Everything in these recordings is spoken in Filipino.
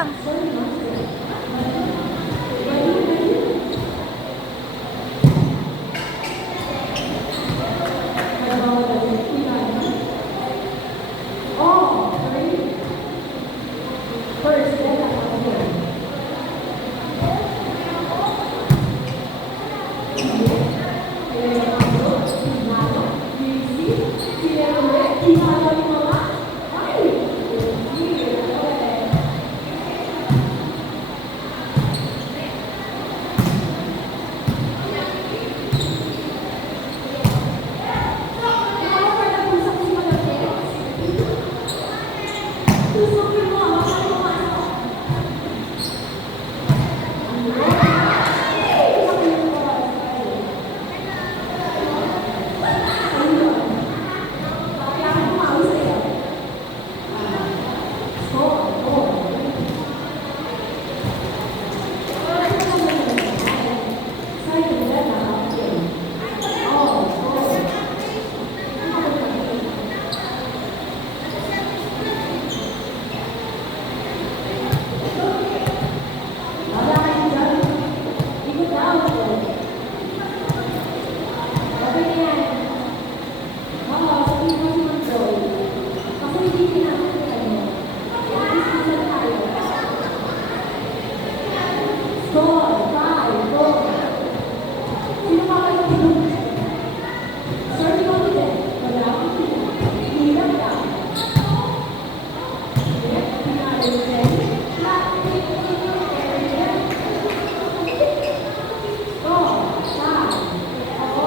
lang.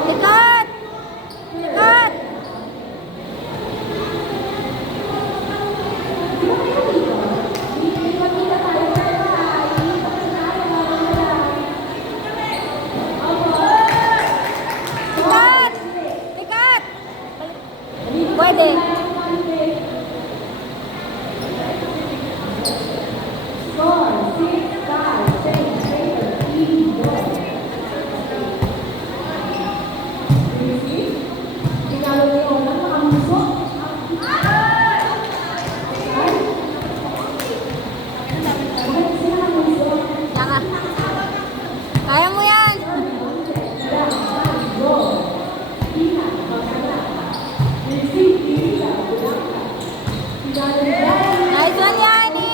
Likat! Likat! Likat! Likat! Pwede. Saka. Kaya mo yan. Nice one, Yani.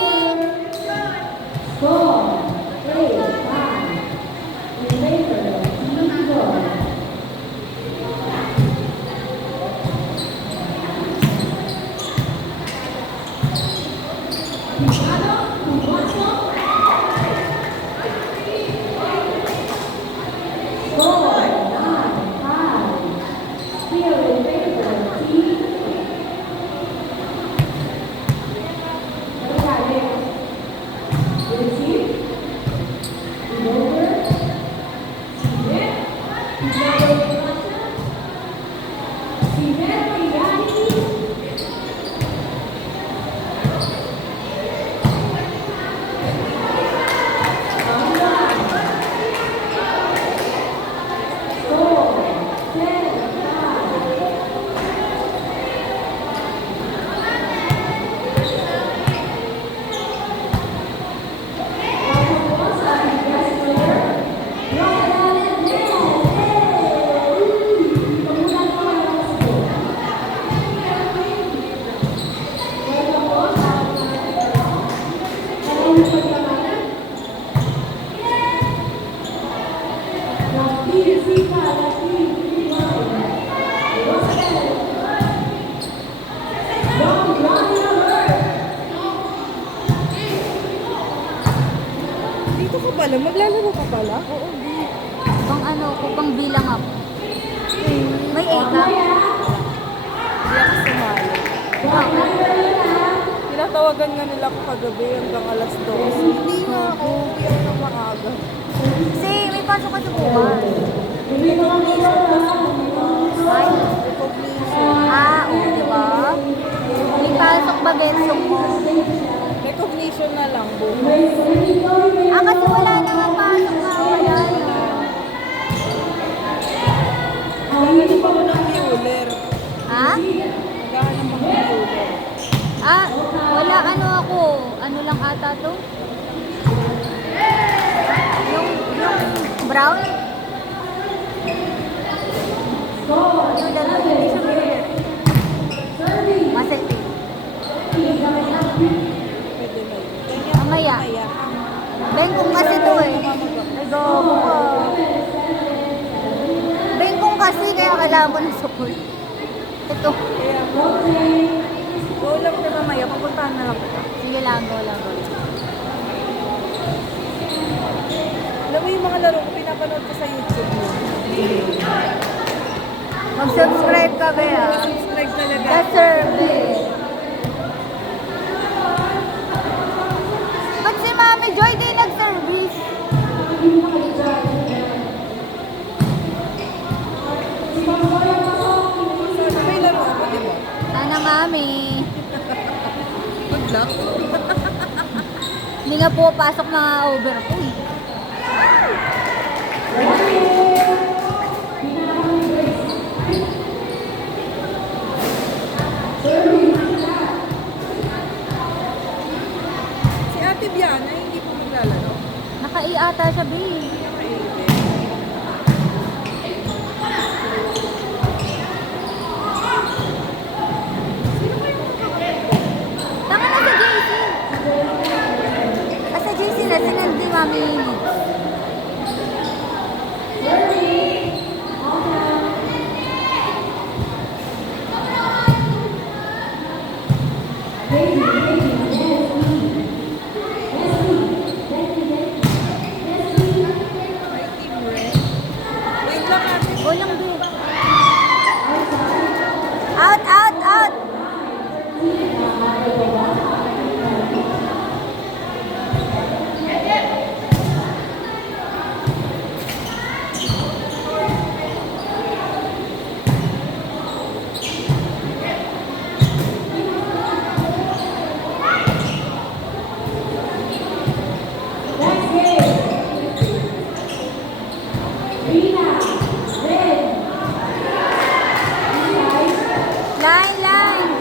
Dito ka pala? Maglalaro ka pala? Oo, di. Pang ano ko, pang bilang up. May A ka? Hindi ako sumali. Tinatawagan nga nila ako kagabi hanggang alas 12. Hindi nga ako. Hindi ako na maaga. Kasi may pasok ka sa bukas. Recognition kasi bukas. Ay? Recognition. Oo, di ba? May pasok ba bensong mo? Recognition na lang bukas. Kasi wala naman pasok na. Wala na. Naghahanap ako ng viewer. Ha? Naghahanap ako ng viewer. Wala ano ako. Ano lang ata to? Brown? Mueller. Hindi siya Mueller. Masete. Pwede na yun. Mamaya. Bengkong kasi to eh. Ay, gogo ko. Bengkong kasi, kaya kailangan mo ng support. Ito. Kaya, go lang na mamaya. Papuntahan na lang kita. Sige lang, go lang, go. Alam mo yung mga laro ko, pinapanood ko sa YouTube mo. Mag-subscribe ka ba ah? Subscribe talaga. The service. Ba't si Mami Joy di nag-service? Sana may laro ako, di ba? Sana Mami. Good luck. Hindi nga po pasok na over ko eh. Si Ate Biana, hindi po maglalaro. Naka-i-ata siya, babe. Tama na sa JC. Sa JC na, sinandi Mami Lini. May team red. Wait lang Ate. Go lang, babe. Out, out, out! Line, line!